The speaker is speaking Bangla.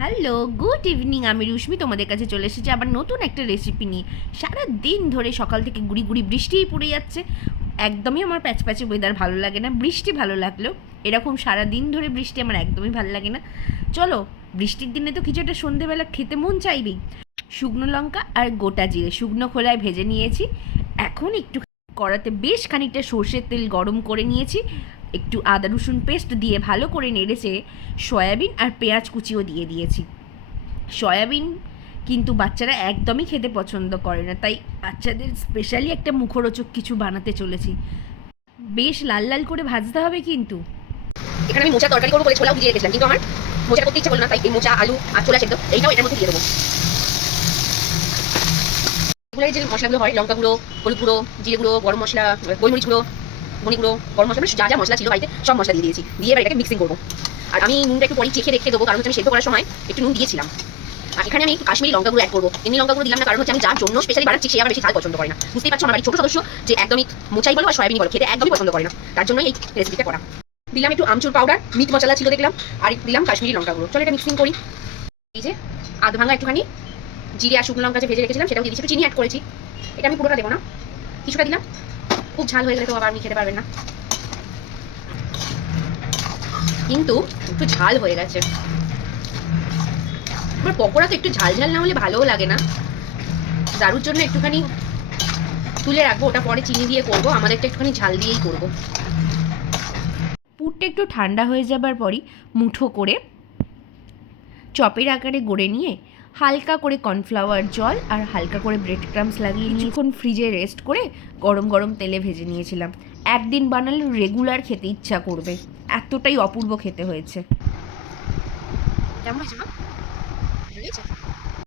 Hello, good evening. আমি রুশ্মি তোমাদের কাছে চলে এসেছি আবার নতুন একটা রেসিপি নিয়ে। সারা দিন ধরে সকাল থেকে গুড়ি গুড়ি বৃষ্টিই পড়ে যাচ্ছে। একদমই আমার প্যাচপ্যাচে ওয়েদার ভালো লাগে না, বৃষ্টি ভালো লাগলেও এরকম সারা দিন ধরে বৃষ্টি আমার একদমই ভালো লাগে না। চলো, বৃষ্টির দিনে তো কিছু একটা সন্ধেবেলা খেতে মন চাইবেই। শুকনো লঙ্কা আর গোটা জিরে শুকনো খোলায় ভেজে নিয়েছি। এখন একটু কড়াতে বেশ খানিকটা সর্ষের তেল গরম করে নিয়েছি। একটু আদা রসুন পেস্ট দিয়ে ভালো করে নেড়েছে সয়াবিন আর পেঁয়াজ কুচিও দিয়ে দিয়েছি। সয়াবিন কিন্তু বাচ্চারা একদমই খেতে পছন্দ করে না, তাই বাচ্চাদের স্পেশালি একটা মুখরোচক কিছু বানাতে চলেছি। বেশ লাল লাল করে ভাজতে হবে কিন্তু। এখানে আমি মোচা তরকারি করবো বলে ছোলাও ভিজিয়ে রেখেছিলাম, কিন্তু আমার মোচা করতে ইচ্ছা করলো না, তাই এই মোচা আলু আর ছোলা সেদ্ধ এইটাও এটার মধ্যে দিয়ে দেবো। এগুলো যে মশলাগুলো হয়, লঙ্কা গুঁড়ো, হলুদ গুঁড়ো, জিরে গুঁড়ো, গরম মশলা, গোলমরিচ গুঁড়ো, ধনে গুঁড়ো, গরম মশলা, যা যা মশলা ছিল বাড়িতে সব মশলা দিয়ে দিয়েছি। দিয়ে এবার এটাকে মিক্সিং করবো। আর আমি নুনটা একটু পরে চেখে রেখে দেবো, কারণ হচ্ছে আমি সেদ্ধ করার সময় একটু নুন দিয়েছিলাম। আর এখানে আমি একটু কাশ্মীরি লঙ্কা গুঁড়ো অ্যাড করবো। এমনি লঙ্কা গুঁড়ো দিলাম না, কারণ হচ্ছে আমি যার জন্য স্পেশালি বানাচ্ছি সে আবার বেশি ঝাল পছন্দ করে না। বুঝতেই পারছো আমার বাড়ির ছোট সদস্য যে একদমই মোচাই বলো আর সয়াবিনই বলো খেতে একদমই পছন্দ করে না, তার জন্যই এই রেসিপিটা করা। দিলাম একটু আমচুর পাউডার, মিট মশলা ছিল দেখলাম, আর দিলাম কাশ্মীরি লঙ্কা গুঁড়ো। চলো এটা মিক্সিং করি। এই যে আধ ভাঙা একটুখানি জিরে আর শুকনো লঙ্কা যে ভেজে রেখেছিলাম সেটাও দিয়ে দিচ্ছি, একটু চিনি অ্যাড করেছি। এটা আমি পুরোটা দেবো না, কিছুটা দিলাম। খুব ঝাল হয়ে গেলে তো আবার আপনি খেতে পারবেন না, কিন্তু একটু ঝাল হয়ে গেছে। আমার পকোড়া তো একটু ঝাল ঝাল না হলে ভালোও লাগে না। দারুর জন্য একটুখানি তুলে রাখবো, ওটা পরে চিনি দিয়ে করবো, আমাদেরটা একটুখানি ঝাল দিয়েই করবো। পুরটা একটু ঠান্ডা হয়ে যাবার পরই মুঠো করে চপের আকারে গড়ে নিয়ে হালকা করে কর্নফ্লাওয়ার জল আর হালকা করে ব্রেড ক্রাম্বস লাগিয়ে কিছুক্ষণ ফ্রিজে রেস্ট করে গরম গরম তেলে ভেজে নিয়েছিলাম। একদিন বানালে রেগুলার খেতে ইচ্ছা করবে, এতটাই অপূর্ব খেতে হয়েছে। কেমন হয়েছে মা? ভালো হয়েছে?